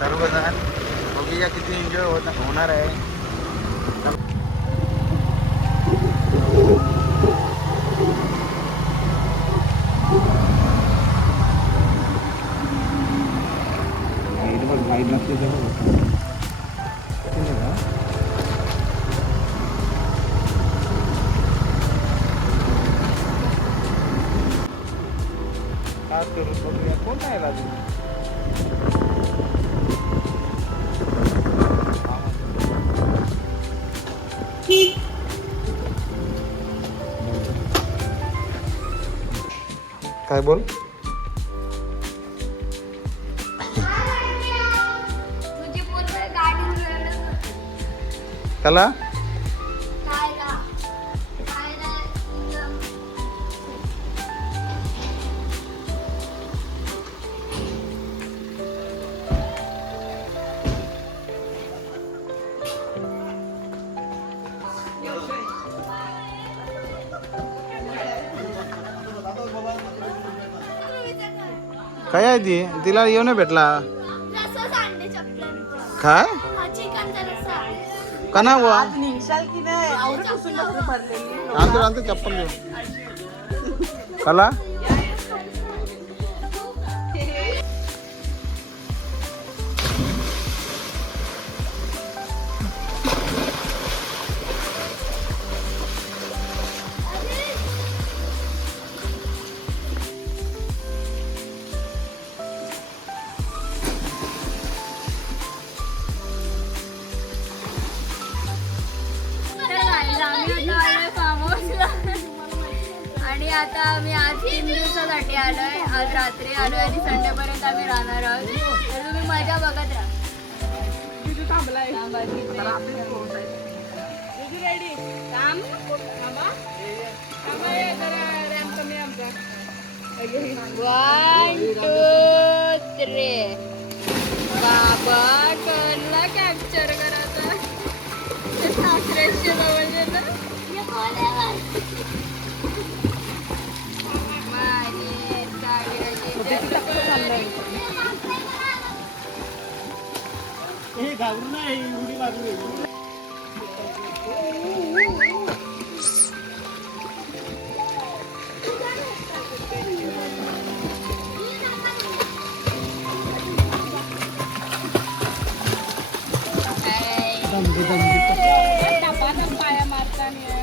सर्वजण बघूया किती एन्जॉय होणार आहे. लाईट नसते कोण नाही लागू. काय बोल. कला काय आहे ती. तिला येऊ नाही भेटला काय का ना बुवा. आणतो चप्पल घेऊ. कला आणि आता आम्ही आज 3 दिवसासाठी आलोय. आज रात्री आलोय आणि संडे पर्यंत आम्ही राहणार आहोत. तर तुम्ही मजा बघत राहा. One two three. बाबा टर्नला कॅप्चर करायचा. सासऱ्याचे म्हणजे ना घाबरू नाही उडी मारली. पाया मारताना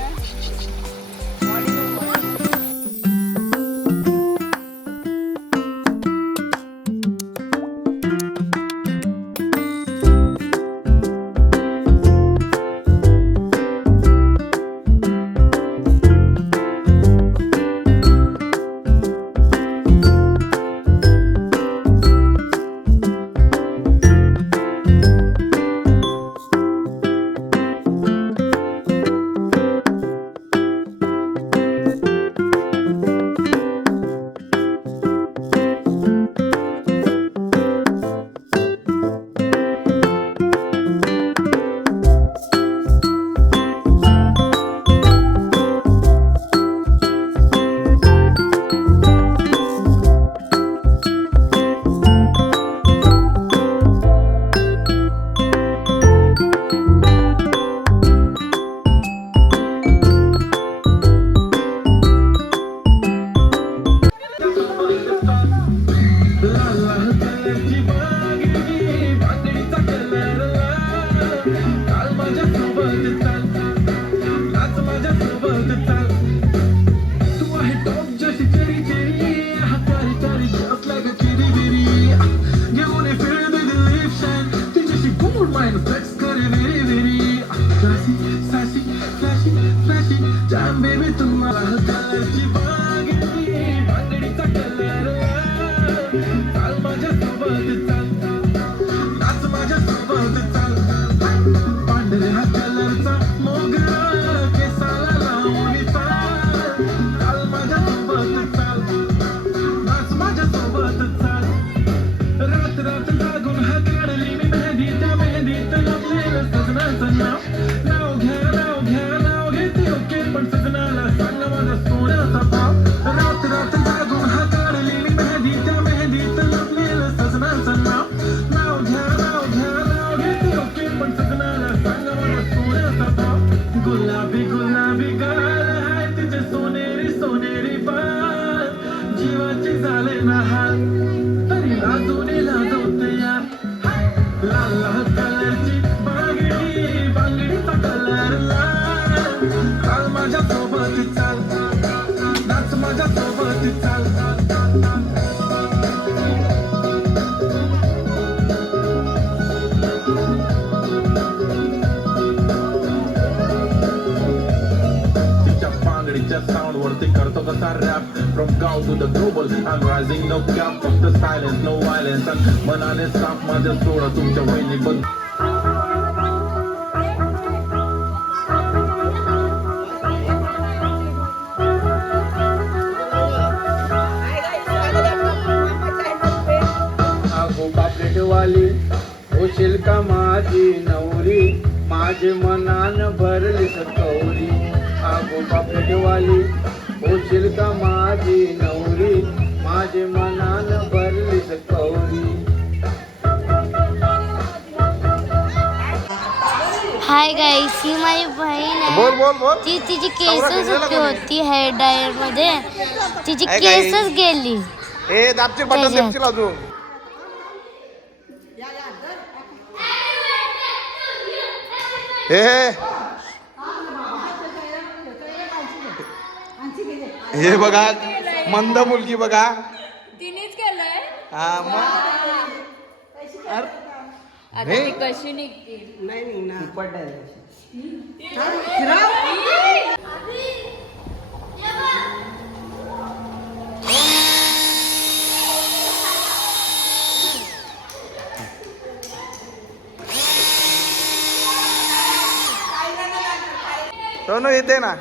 Now, I rap from Gao to the global. I'm rising, no cap, fuck the silence, no violence. And मनाने साफ माझ्या सोडा तुमच्या वहिनी बंद. वाली होशील का माझी नवरी माझे मनान भरली सकौरी आगो पापलेटवाली होशील का माझी नवरी माझे मनान भरली सकौरी. हाय गाईस, ही माझी बहीण बोल आहे. बोल बोल. ती तिची केसच सुकी होती हेअर ड्रायर मध्ये, तिची केसच गेली. ए दाबची बटन दाबची लावतो. हे बघा मंद मुलगी बघा. तिनेच केलंय. हा मग आता ती कशी निघते. सोनू येते ना.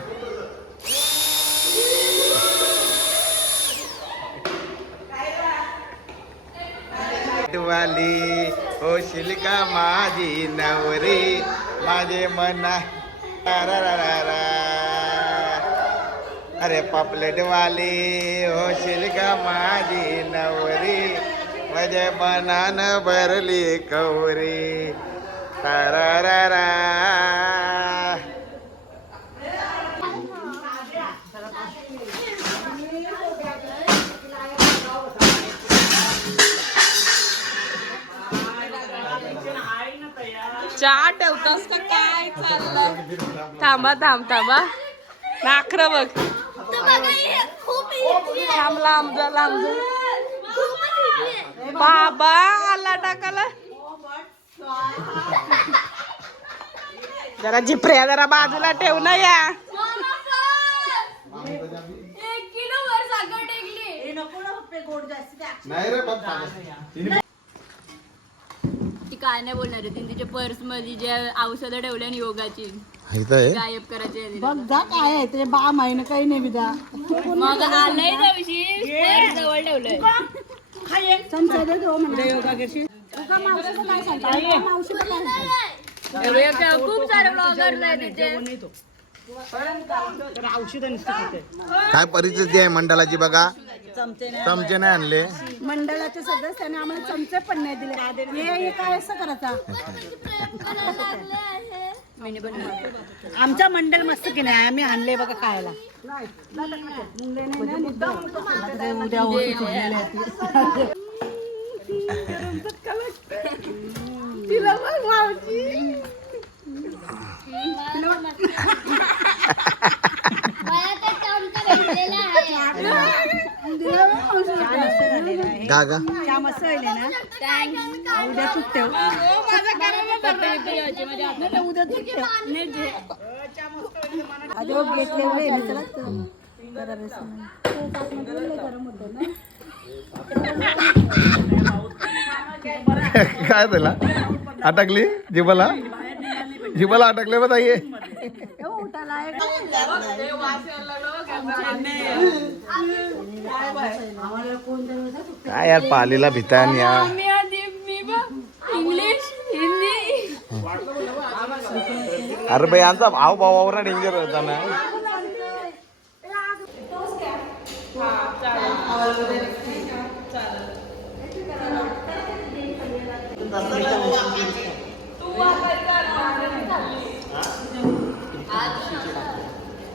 वाली होशील का माझी नवरी माझे मना. अरे पापलेट वाली होशील का माझी नवरी माझे मनान भरली कवरी. चहा ठेवतोस का काय चाललंय? थांबा नाखरं बघ. थांब लांब जा. बाबा आला टाकाला. जरा जिपऱ्या जरा बाजूला ठेव ना या. 1 किलो वर साखर टेकली. नाही रे बाबा. ती काय नाही बोलणार आहे. तिने तिच्या पर्स मध्ये जे औषधं ठेवल्या ना योगाची गायब करायची. बघ जा काय आहे ते बा महिना काही नाही विदा मग आलंय दिवशी पर्स जवळ ठेवलंय. संसद योगा करशील तुका मावशीचं काय सांगता मावशीचं काय सांगता खूप सारे ब्लॉगर्स आहेत तिथे. काय परिस्थिती आहे मंडळाची बघा. चमचे नाही आणले. मंडळाच्या सदस्याने आम्हाला चमचे पण नाही दिले. हे काय असं करायचा. आमचा मंडळ मस्त की नाही आम्ही आणले बघा खायला. उद्या तिला बघ मावशी. गागा चहा मस्त आहे ना. उद्या तूप ठेव. उद्या तूप ठेव. आधी घेतले काय झाला अटकली जिबाला अटकले बताइए. काय यार पालीला भितान या. इंग्लिश हिंदी. अरे भाई आमचा भाव भावावर डेंजर होता ना.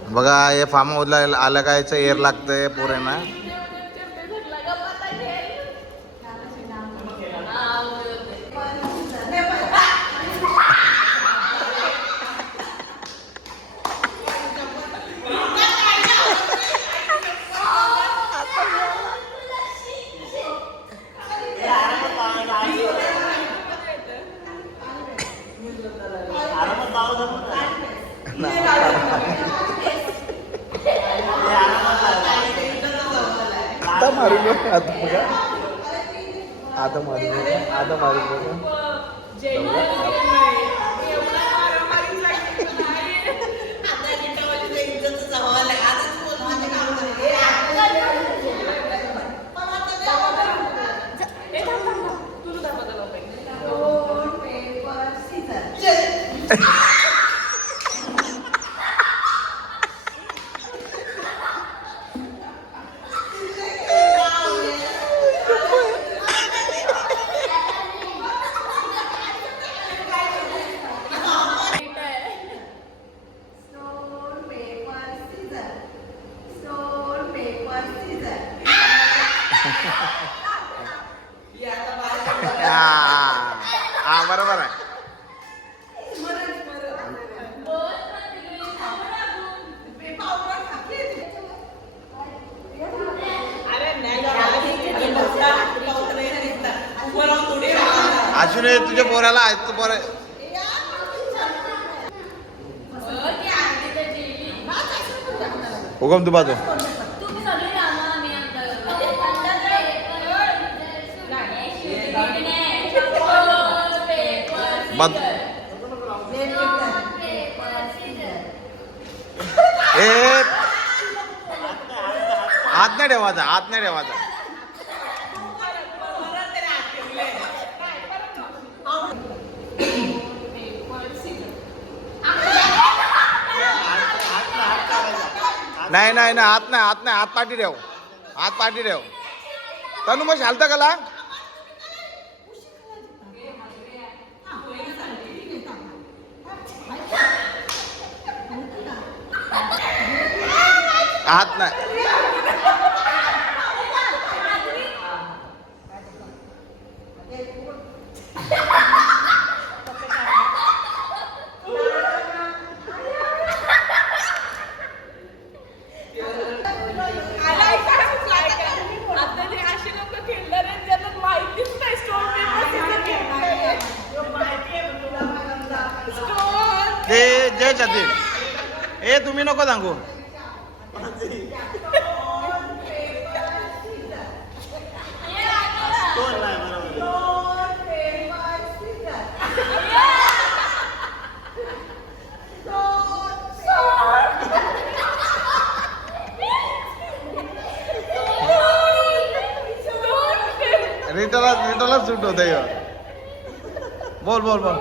बघा हे फार्म हाऊसला आलं कायचं एअर लागतंय पोऱ्यांना. मारून बघा, आता बघा. आता मारून बघा, आता मारून बघा. हा बरोबर आहे. अश्विनी तुझ्या पोराला तू पोर हुकम तू बाजू मत ए हात नाही ठेवायचा, हात नाही ठेवायचा. नाही नाही नाही, हात नाही, हात नाही, हात पाठी ठेव, हात पाठी ठेव. तनु मग शालता कला हात नाही. ते जय जातील ए तुम्ही नको सांगू. रिटला सूट होत. बोल बोल बोल.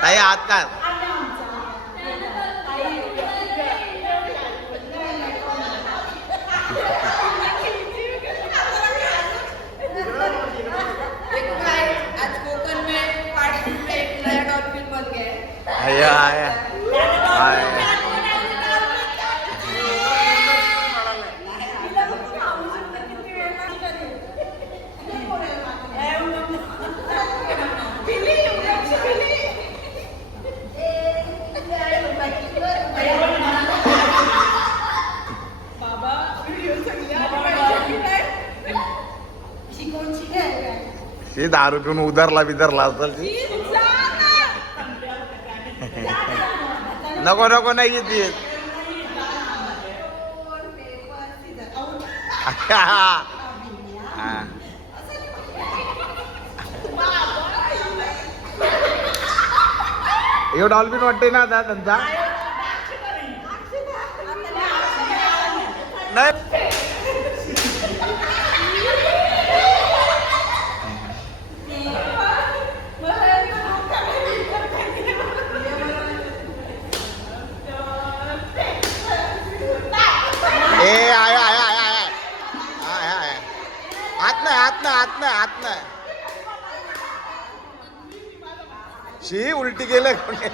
ताई हात का आया आया आया. ती दारू पिऊन उधारला बिधारला असेल ती. नको नको नाही घेते. हे डॉल्फिन वाटते ना आता त्यांचा नाही. ए आया आया आया आया आया हात नाही, हात नाही, हात नाही, हात नाही. शी उलटी गेलं कोणी.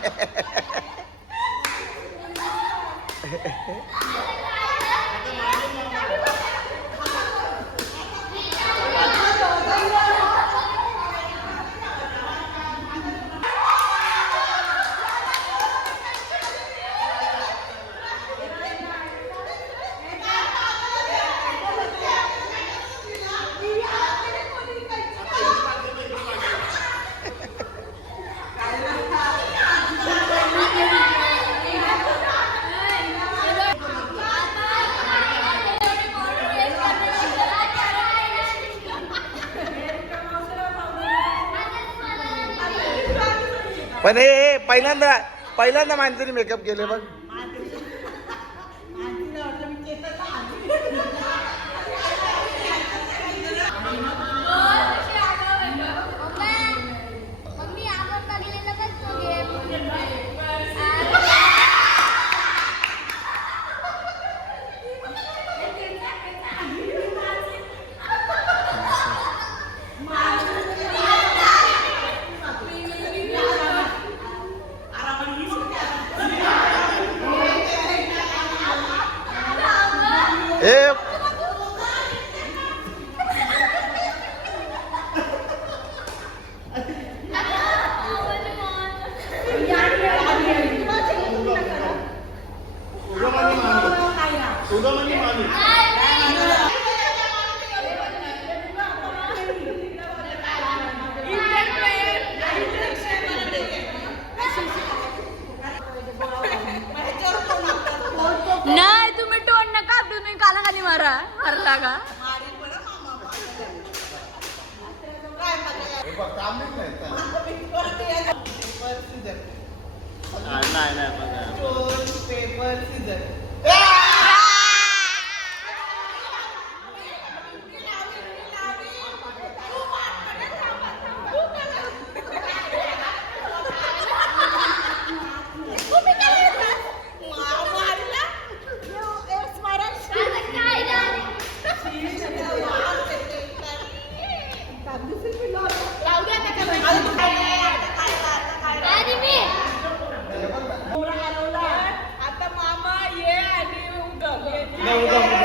पण हे पहिल्यांदा माणसाने मेकअप केले बघ. ए नाही तुम्ही टोन नका तुम्ही कानाखाली मारला का? आता मामा ये आणि उगम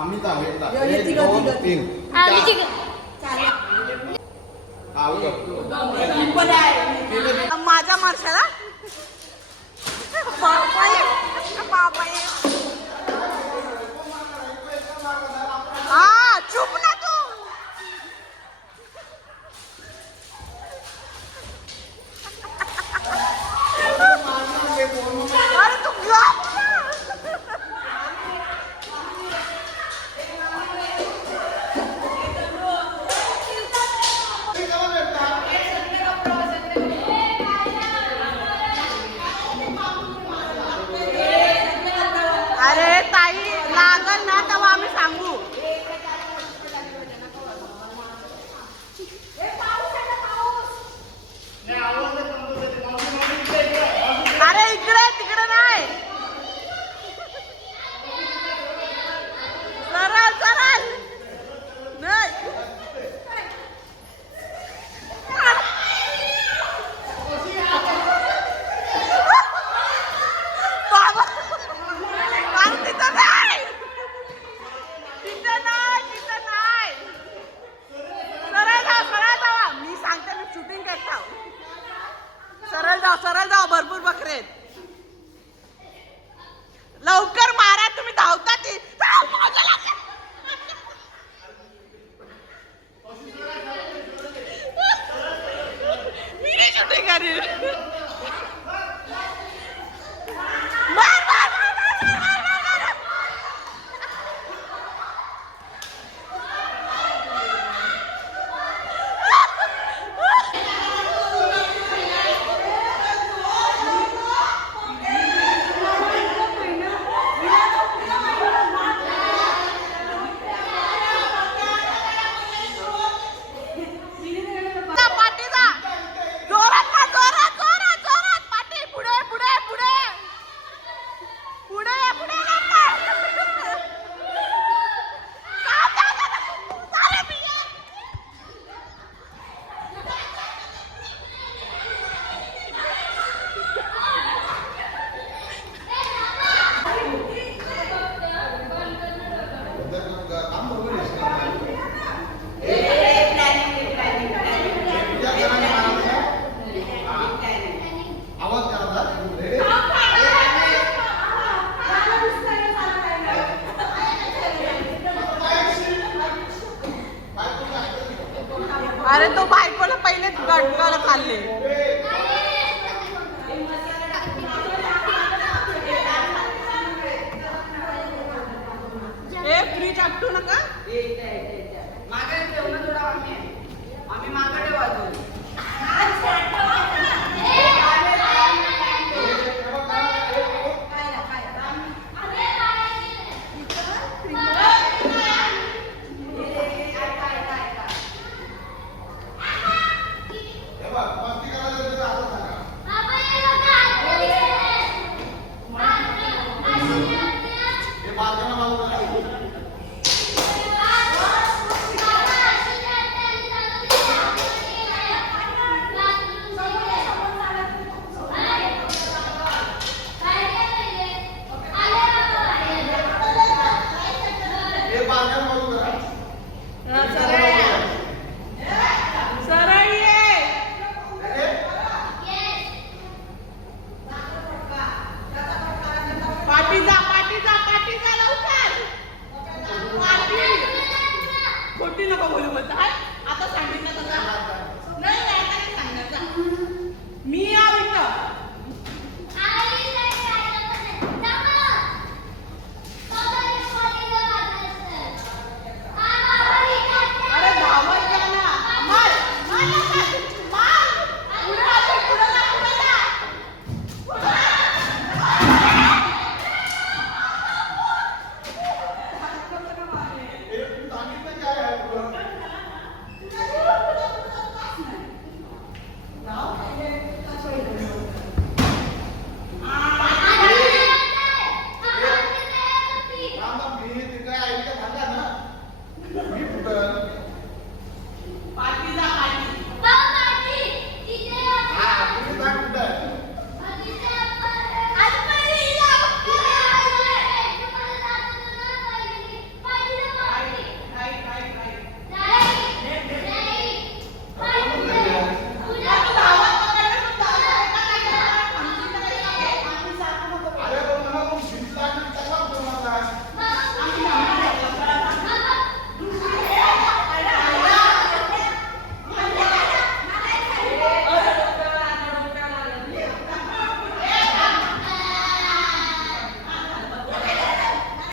आम्ही एक, दोन, तीन. माझ्या माणसाला हा चुप ना तू. अरे तू गप ना. अरे ताई लागल ना तेव्हा आम्ही सांगू. अरे इकडे तिकडे नाही. सरळ सरळ नाही. बाबा अरे तिथं नाही. तिथं नाही तिथं नाही. सरळ जावा. मी सांगते मी शूटिंग करता. सरळ जाऊ भरपूर बकरे आहेत. लवकर मारा तुम्ही धावता ती. मी नाही शूटिंग करीन. मार, मार, मार, मार, मार, मार, मार, मार. पाठीचा जोरात मार, जोरात जोरात जोरात. पाठी पुढे पुढे पुढे पुढे पुढे नाही मार. अरे मी अरे तो बायकोला पहिले गटकाला खाल्ले. ए फ्रीज आपटू नका. मागे ठेवू ना थोडा. आम्ही मागे ठेवा तो. बघ